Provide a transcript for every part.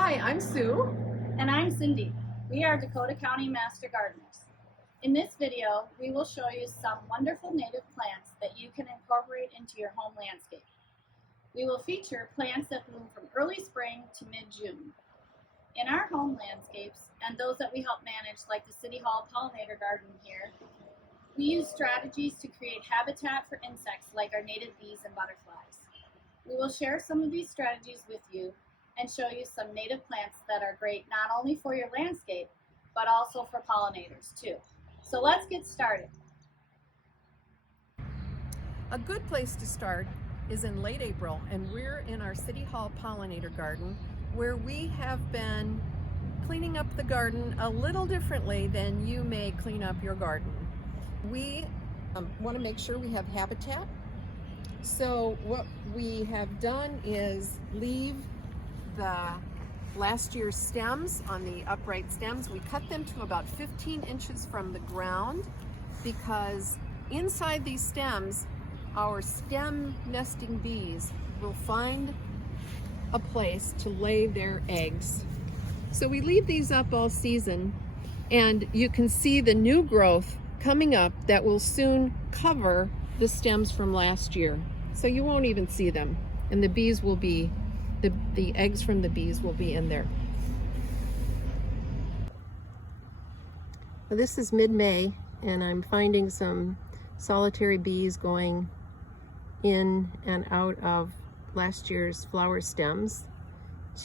Hi, I'm Sue. And I'm Cindy. We are Dakota County Master Gardeners. In this video, we will show you some wonderful native plants that you can incorporate into your home landscape. We will feature plants that bloom from early spring to mid-June. In our home landscapes, and those that we help manage, like the City Hall Pollinator Garden here, we use strategies to create habitat for insects like our native bees and butterflies. We will share some of these strategies with you and show you some native plants that are great not only for your landscape, but also for pollinators too. So let's get started. A good place to start is in late April, and we're in our City Hall Pollinator Garden, where we have been cleaning up the garden a little differently than you may clean up your garden. We want to make sure we have habitat. So what we have done is leave the last year's stems on the upright stems. We cut them to about 15 inches from the ground because inside these stems, our stem nesting bees will find a place to lay their eggs. So we leave these up all season, and you can see the new growth coming up that will soon cover the stems from last year. So you won't even see them, and the bees will be the eggs from the bees will be in there. Well, this is mid-May, and I'm finding some solitary bees going in and out of last year's flower stems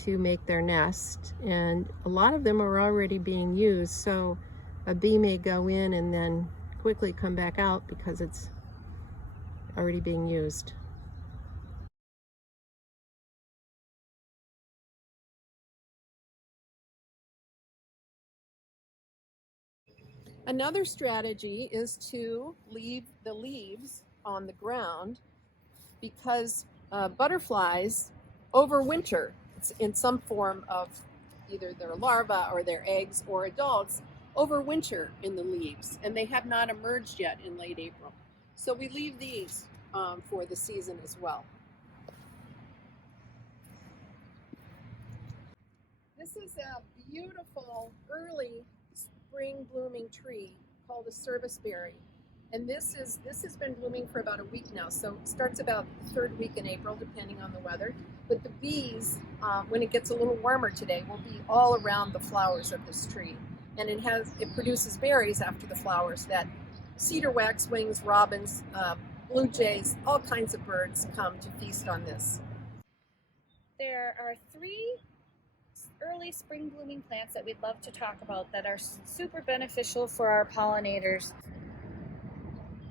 to make their nest, and a lot of them are already being used, so a bee may go in and then quickly come back out because it's already being used. Another strategy is to leave the leaves on the ground because butterflies overwinter in some form of either their larvae or their eggs, or adults overwinter in the leaves, and they have not emerged yet in late April. So we leave these for the season as well. This is a beautiful early spring blooming tree called a serviceberry, and this has been blooming for about a week now, so it starts about the third week in April depending on the weather. But the bees, when it gets a little warmer today, will be all around the flowers of this tree, and it produces berries after the flowers that cedar waxwings, robins, blue jays, all kinds of birds come to feast on this. There are three early spring blooming plants that we'd love to talk about that are super beneficial for our pollinators.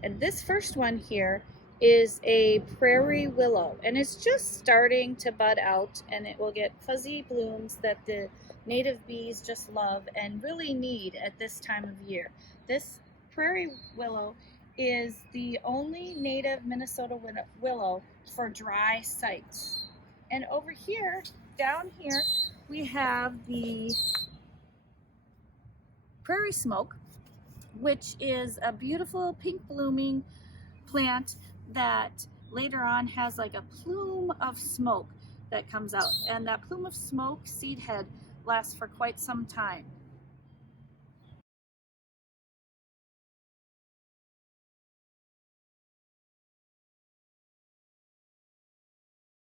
And this first one here is a prairie willow, and it's just starting to bud out, and it will get fuzzy blooms that the native bees just love and really need at this time of year. This prairie willow is the only native Minnesota willow for dry sites. And over here, down here, we have the prairie smoke, which is a beautiful pink blooming plant that later on has like a plume of smoke that comes out, and that plume of smoke seed head lasts for quite some time.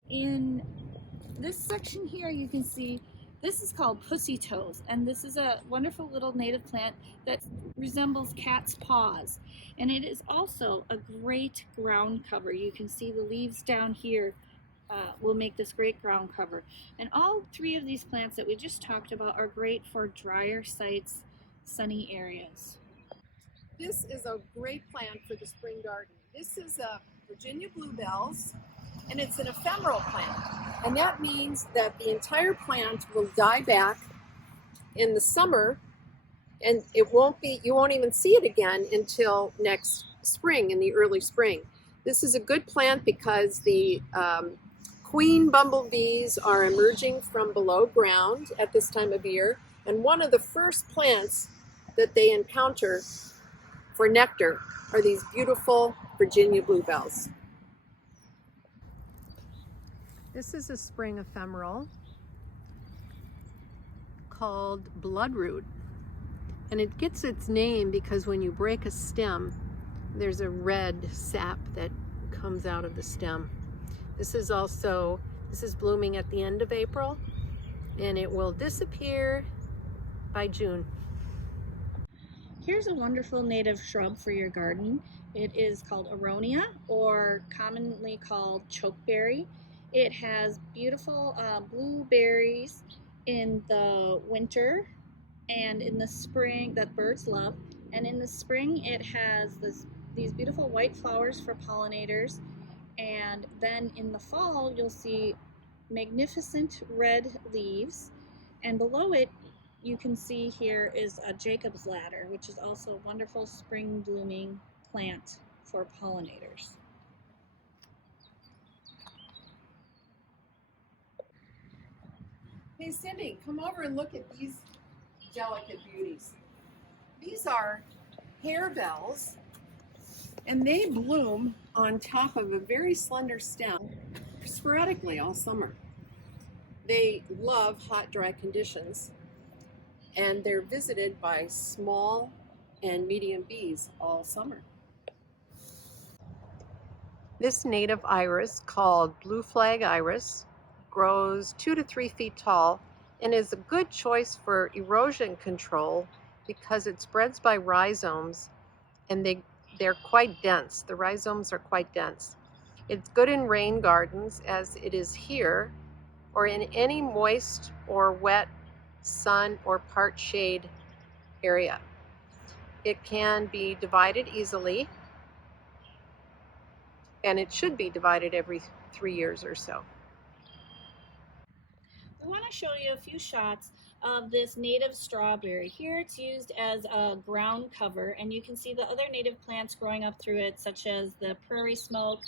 In this section here, you can see this is called pussy toes, and this is a wonderful little native plant that resembles cat's paws, and it is also a great ground cover. You can see the leaves down here will make this great ground cover, and all three of these plants that we just talked about are great for drier sites, sunny areas. This is a great plant for the spring garden. This is Virginia bluebells, and it's an ephemeral plant, and that means that the entire plant will die back in the summer, and you won't even see it again until next spring, in the early spring. This is a good plant because the queen bumblebees are emerging from below ground at this time of year, and one of the first plants that they encounter for nectar are these beautiful Virginia bluebells. This is a spring ephemeral, called bloodroot, and it gets its name because when you break a stem, there's a red sap that comes out of the stem. This is blooming at the end of April, and it will disappear by June. Here's a wonderful native shrub for your garden. It is called aronia, or commonly called chokeberry. It has beautiful blue berries in the winter and in the spring that birds love. And in the spring it has these beautiful white flowers for pollinators. And then in the fall you'll see magnificent red leaves. And below it you can see here is a Jacob's ladder, which is also a wonderful spring blooming plant for pollinators. Hey Cindy, come over and look at these delicate beauties. These are harebells, and they bloom on top of a very slender stem sporadically all summer. They love hot, dry conditions, and they're visited by small and medium bees all summer. This native iris, called blue flag iris, grows 2 to 3 feet tall and is a good choice for erosion control because it spreads by rhizomes, and they're quite dense. The rhizomes are quite dense. It's good in rain gardens, as it is here, or in any moist or wet sun or part shade area. It can be divided easily, and it should be divided every 3 years or so. We want to show you a few shots of this native strawberry. Here it's used as a ground cover, and you can see the other native plants growing up through it, such as the prairie smoke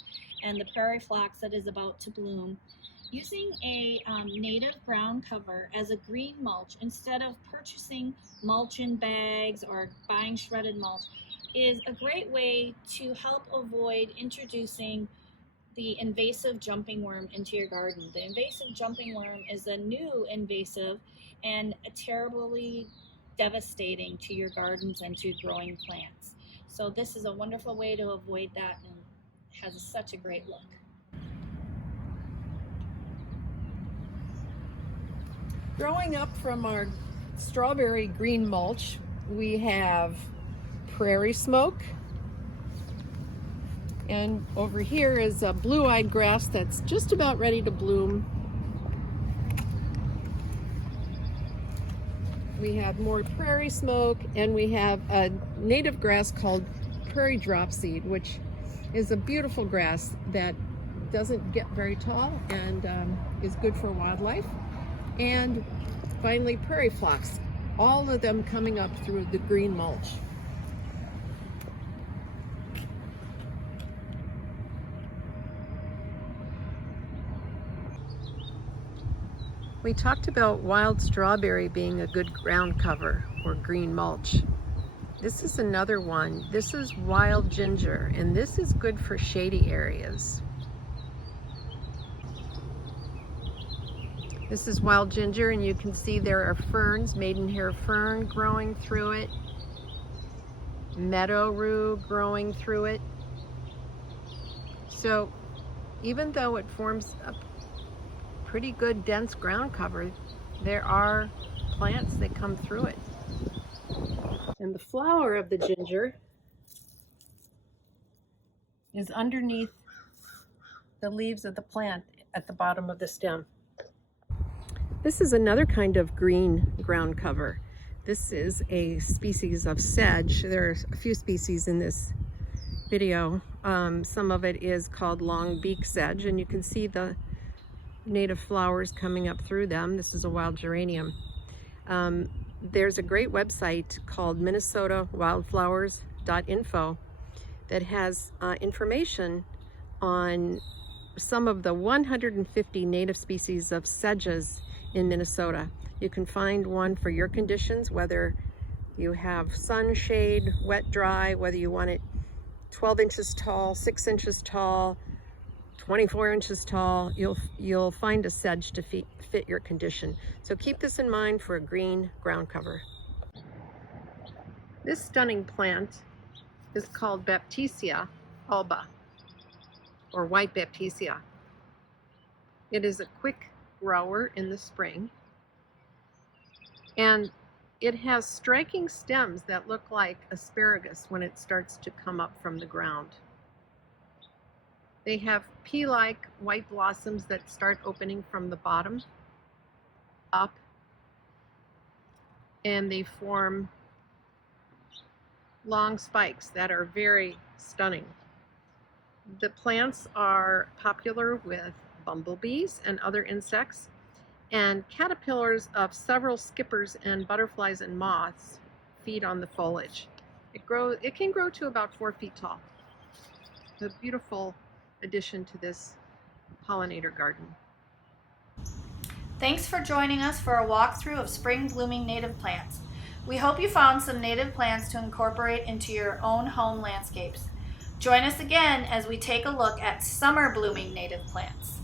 and the prairie phlox that is about to bloom. Using a native ground cover as a green mulch instead of purchasing mulch in bags or buying shredded mulch is a great way to help avoid introducing the invasive jumping worm into your garden. The invasive jumping worm is a new invasive and terribly devastating to your gardens and to growing plants. So this is a wonderful way to avoid that, and has such a great look. Growing up from our strawberry green mulch, we have prairie smoke, and over here is a blue-eyed grass that's just about ready to bloom. We have more prairie smoke, and we have a native grass called prairie dropseed, which is a beautiful grass that doesn't get very tall and is good for wildlife. And finally, prairie phlox, all of them coming up through the green mulch. We talked about wild strawberry being a good ground cover or green mulch. This is another one. This is wild ginger, and this is good for shady areas. This is wild ginger, and you can see there are ferns, maidenhair fern growing through it, meadow rue growing through it. So even though it forms a pretty good dense ground cover, there are plants that come through it. And the flower of the ginger is underneath the leaves of the plant at the bottom of the stem. This is another kind of green ground cover. This is a species of sedge. There are a few species in this video. Some of it is called long beak sedge, and you can see the native flowers coming up through them. This is a wild geranium. There's a great website called minnesotawildflowers.info that has information on some of the 150 native species of sedges in Minnesota. You can find one for your conditions, whether you have sun, shade, wet, dry, whether you want it 12 inches tall, 6 inches tall, 24 inches tall. You'll find a sedge to fit your condition. So keep this in mind for a green ground cover. This stunning plant is called Baptisia alba, or white Baptisia. It is a quick grower in the spring, and it has striking stems that look like asparagus when it starts to come up from the ground. They have pea-like white blossoms that start opening from the bottom up, and they form long spikes that are very stunning. The plants are popular with bumblebees and other insects, and caterpillars of several skippers and butterflies and moths feed on the foliage. It can grow to about 4 feet tall. It's a beautiful addition to this pollinator garden. Thanks for joining us for a walkthrough of spring blooming native plants. We hope you found some native plants to incorporate into your own home landscapes. Join us again as we take a look at summer blooming native plants.